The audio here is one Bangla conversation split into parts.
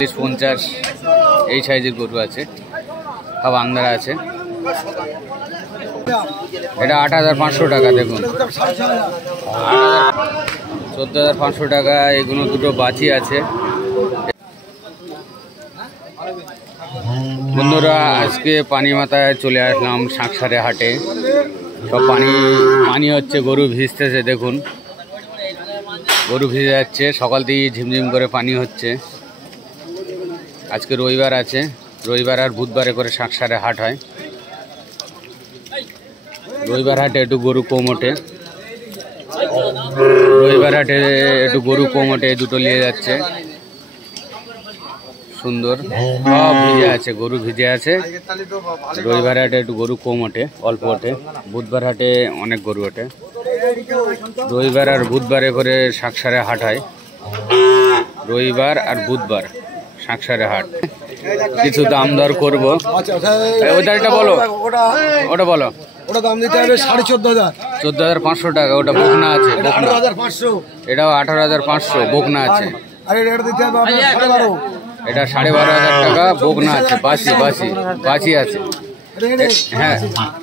40-50 এই সাইজের গরু আছে, সব আন্দারা আছে। এটা 8,500 টাকা। দেখুন 14,500 টাকা। এগুলো দুটো বাছি আছে। বন্ধুরা, আজকে পানি মাথায় চলে আসলাম শাঁকসারে হাটে। সব পানি হচ্ছে, গরু ভিজতেছে। দেখুন গরু ভিজে যাচ্ছে, সকাল থেকে ঝিমঝিম করে পানি হচ্ছে। আজকে রবিবার আছে, রবিবার আর বুধবারে করে শাঁকসারে হাট হয়। রবিবার হাটে একটু গরু কম ওঠে, রবিবার হাটে একটু গরু কম ওঠে। দুটো নিয়ে যাচ্ছে, সুন্দর, সব ভিজে আছে, গরু ভিজে আছে। রবিবার হাটে একটু গরু কম ওঠে, অল্প ওঠে। বুধবার হাটে অনেক গরু ওঠে। রবিবার আর বুধবারে করে শাঁকসারে হাট হয়। রবিবার আর বুধবার শাঁকসারে হাট। কিছু দাম দর করবো। ওইটা বলো, ওটা বলো। ওটা দাম দিতে হবে 14,500। 14,500 টাকা। ওটা বকনা আছে, 18,500। এটাও 18,500 বকনা আছে। আরে এটা দিতে হবে 12,500। এটা 12,500 টাকা বকনা আছে। বাছি আছে। হ্যাঁ,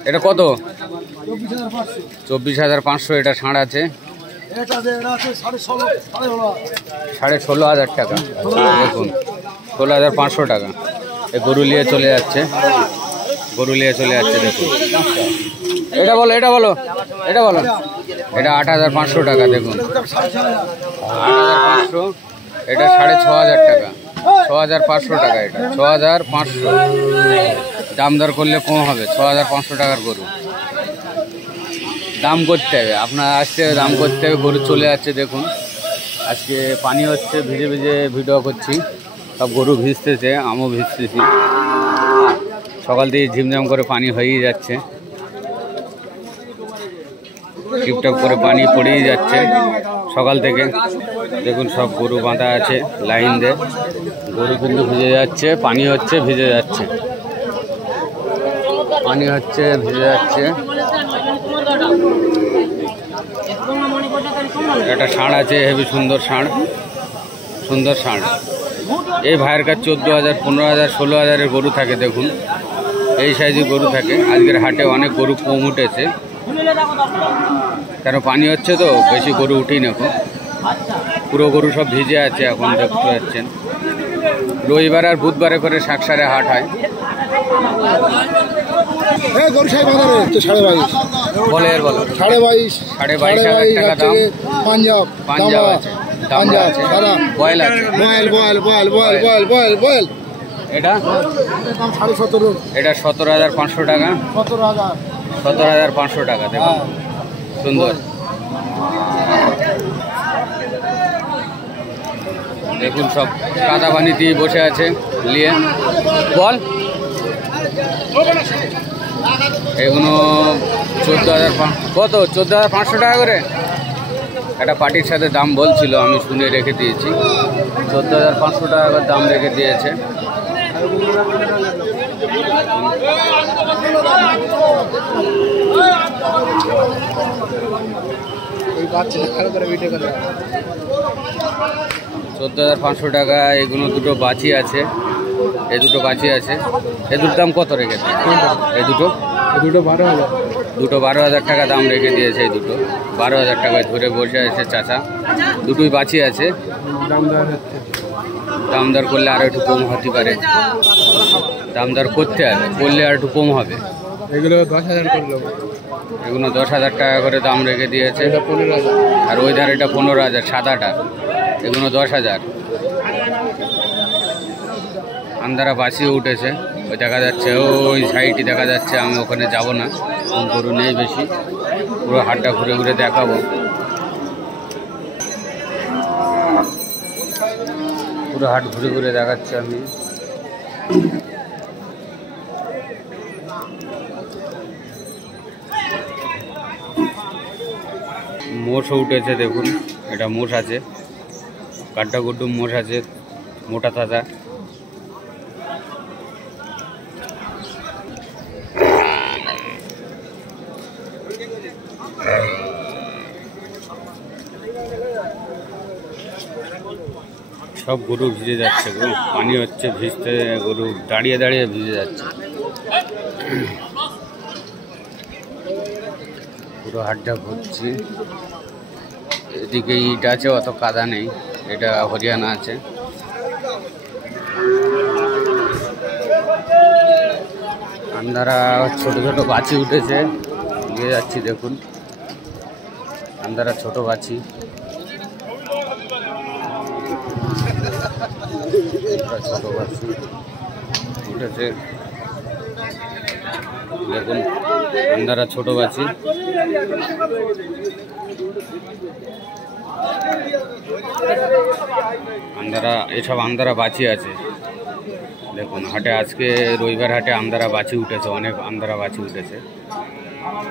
এটা কত? 24,500। এটা ষাঁড় আছে, 16,500 টাকা। দেখুন 16,500 টাকা। এই গরু নিয়ে চলে যাচ্ছে, গরু নিয়ে চলে যাচ্ছে। দেখুন এটা বলো, এটা বলো। এটা 8,500 টাকা। দেখুন 8,500। এটা 6,500 টাকা। 6,500 টাকা। এটা 6,500। দাম দর করলে কম হবে। 6,500 টাকার গরু। দাম করতে হবে, আপনার আসতে হবে, দাম করতে হবে। গরু চলে যাচ্ছে। দেখুন আজকে পানি হচ্ছে, ভিজে ভিজে ভিডিও করছি। সব গরু ভিজতেছে, আমিও ভিজতেছি। সকাল থেকে ঝিমঝাম করে পানি হয়েই যাচ্ছে, টিপটাপ করে পানি পড়েই যাচ্ছে সকাল থেকে। দেখুন সব গরু বাঁধা আছে লাইন দিয়ে। গরু কিন্তু ভিজে যাচ্ছে, পানি হচ্ছে, ভিজে যাচ্ছে, পানি হচ্ছে, ভিজে যাচ্ছে। একটা ষাঁড় আছে, হেবি সুন্দর ষাঁড়, সুন্দর ষাঁড়। এই ভাইয়ের কাছে 14,000, 15,000, 16,000-এর গরু থাকে। দেখুন এই সাইজের গরু থাকে। আজকের হাটে অনেক গরু কম উঠেছে, কেন পানি হচ্ছে তো, বেশি গরু উঠেই না। পুরো গরু সব ভিজে আছে এখন, দেখতে পাচ্ছেন। রবিবার আর বুধবারে করে শাঁকসারে হাট হয়। বলে এর বলো 22,500 টাকা দাম। পাঞ্জাব আছে, দামটা আছে। বয়েল আছে, বয়েল। এটা 17,500 এটা 17,500 টাকা। 17,500 টাকা। দেখুন সুন্দর। দেখুন সব কাদা পানি দিয়ে বসে আছে নিয়ে। বল এগুলো 14,500। কত? 14,500 টাকা করে। একটা পার্টির সাথে দাম বলছিল, আমি শুনে রেখে দিয়েছি। 14,500 টাকা করে দাম রেখে দিয়েছে। এই বাচ্চা ভালো করে ভিডিও করে। 14,500 টাকা। এগুলো দুটো বাছি আছে, এই দুটো বাছি আছে। এই দুটোর দাম কত রেখেছে? এই দুটো 12,000। দুটো 12,000 টাকা দাম রেখে দিয়েছে। এই দুটো 12,000 টাকায় ধরে বসে আছে চাচা। দুটোই বাছি আছে। দাম দর করলে আরও একটু কম হতে পারে। দাম দর করতে হবে, করলে আর একটু কম হবে। এগুলো 10,000 করলো। এগুলো 10,000 টাকা করে দাম রেখে দিয়েছে। আর ওই ধারে এটা 15,000 সাদাটা। এগুলো 10,000। আন্দারা বাসিও উঠেছে, ওই দেখা যাচ্ছে, ওই সাইডই দেখা যাচ্ছে। আমি ওখানে যাব না, গরু নেই বেশি। পুরো হাটটা ঘুরে ঘুরে দেখাবো। পুরো হাট ঘুরে ঘুরে দেখাচ্ছি আমি। মোষও উঠেছে। দেখুন এটা মোষ আছে, কাড্ডা গুড্ডু মোষ আছে, মোটা তাজা। সব গরু ভিজে যাচ্ছে গো, পানি হচ্ছে, ভিজতে গরু দাঁড়িয়ে দাঁড়িয়ে ভিজে যাচ্ছে। পুরো হাটটা ঘুরছি। এদিকে ইট আছে, অত কাদা নেই, এটা হরিয়ানা আছে। আন্ধারা ছোট ছোট বাছি উঠেছে, নিয়ে যাচ্ছি দেখুন। আন্ধারা ছোট বাছি, ছোট বাছি উঠেছে দেখুন। আন্ধারা ছোট বাছি, আন্ধারা, এসব আন্ধারা বাছি আছে দেখুন। হাটে আজকে রবিবার হাটে আন্ধারা বাছি উঠেছে, অনেক আন্ধারা বাছি উঠেছে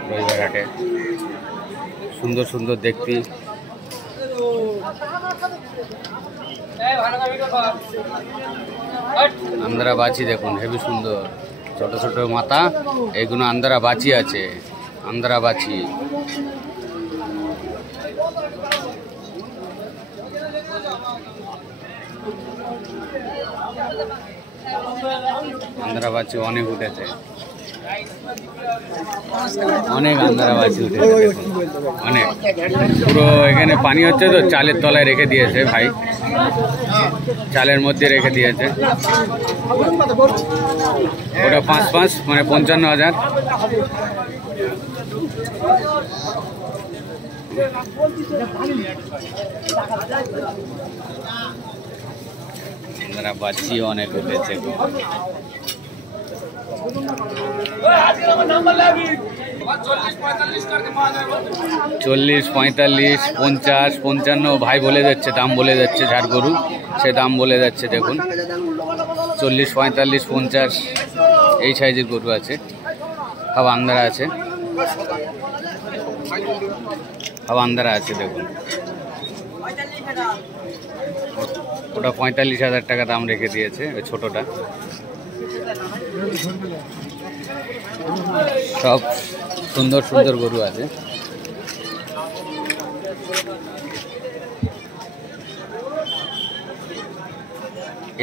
রবিবার হাটে। সুন্দর সুন্দর দেখতে। আন্ধারা বাছি দেখুন, হেবি সুন্দর, ছোট ছোট মাথা। এগুলো আন্ধারা বাছি আছে, আন্ধারা বাছি। আন্ধারা বাছি অনেক উঠেছে, অনেক আন্ধারা বাছি উঠেছে অনেক। পুরো এখানে পানি হচ্ছে তো, চালের তলায় রেখে দিয়েছে ভাই, চালের মধ্যে রেখে দিয়েছে। ওটা 5 মানে 55,000। আন্ধারা বাছি অনেক উঠেছে। 40, 45, 50, 55 ভাই বলে যাচ্ছে, দাম বলে যাচ্ছে। যার গরু সে দাম বলে যাচ্ছে দেখুন। 40, 45, 50 এই সাইজের গরু আছে। সব আন্ধারা আছে, সব আন্ধারা আছে দেখুন। ওটা 45,000 টাকা দাম রেখে দিয়েছে, ওই ছোটটা। সব সুন্দর সুন্দর গরু আছে।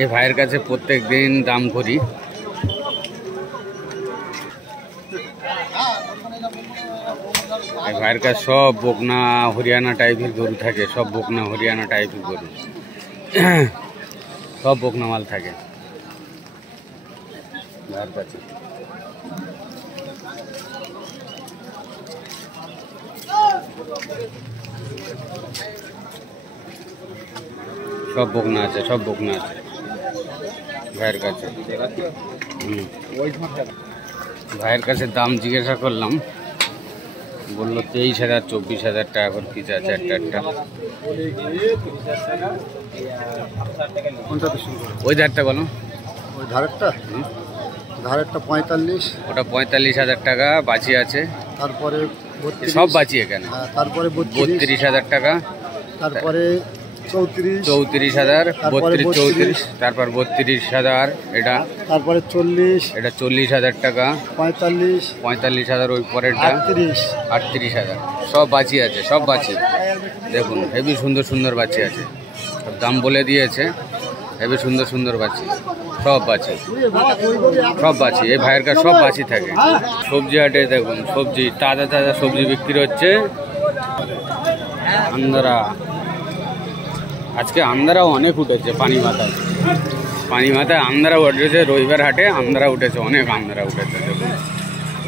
এ ভাইয়ের কাছে প্রত্যেক দিন দাম করি। এই ভাইয়ের কাছে সব বকনা হরিয়ানা টাইপের গরু থাকে, সব বকনা হরিয়ানা টাইপের গরু, সব বকনা মাল থাকে ভাইয়ের কাছে। সব বকনা আছে, সব বকনা আছে ভাইয়ের কাছে। ভাইয়ের কাছে দাম জিজ্ঞাসা করলাম, বললো 23,000, 24,000 টাকা করে পিস আছে একটা একটা। ওই ধারটা বলো, ওই ধারেরটা, ধারেরটা 45। ওটা 45,000 টাকা বাঁচি আছে। তারপরে সব বাঁচি এখানে। তারপরে 32,000 টাকা। তারপরে 34,000, 32, 34, তারপর 32,000 এটা। তারপরে 40, এটা 40,000 টাকা। 45, 45,000 ওই পরেরটা। 38,000 সব বাঁচি আছে, সব বাঁচি দেখুন। হেবি সুন্দর সুন্দর বাঁচি আছে, সব দাম বলে দিয়েছে। হেবি সুন্দর সুন্দর বাঁচি, সব বাঁচি, সব বাঁচি। এই ভাইয়ের কাছে সব বাঁচি থাকে। সবজি হাটে দেখুন, সবজি তাজা তাজা সবজি বিক্রি হচ্ছে। আন্ধারা আজকে আন্ধারাও অনেক উঠেছে, পানি মাথায়, পানি মাথায় আন্ধারা উঠেছে। রবিবার হাটে আন্ধারা উঠেছে, অনেক আন্ধারা উঠেছে দেখুন।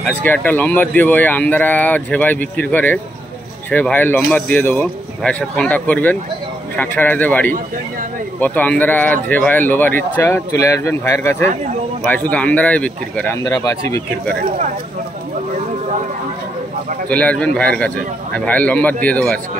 আজকে একটা লম্বার দেবো, এই আন্ধারা যে ভাই বিক্রি করে সে ভাইয়ের লম্বার দিয়ে দেবো। ভাইয়ের সাথে কন্ট্যাক্ট করবেন, শাঁকসারাতে বাড়ি। কত আন্ধারা যে ভাইয়ের লোবার ইচ্ছা চলে আসবেন ভাইয়ের কাছে। ভাই শুধু আন্ধারাই বিক্রি করে, আন্ধারা বাছি বিক্রি করে। চলে আসবেন ভাইয়ের কাছে, ভাইয়ের লম্বার দিয়ে দেবো আজকে।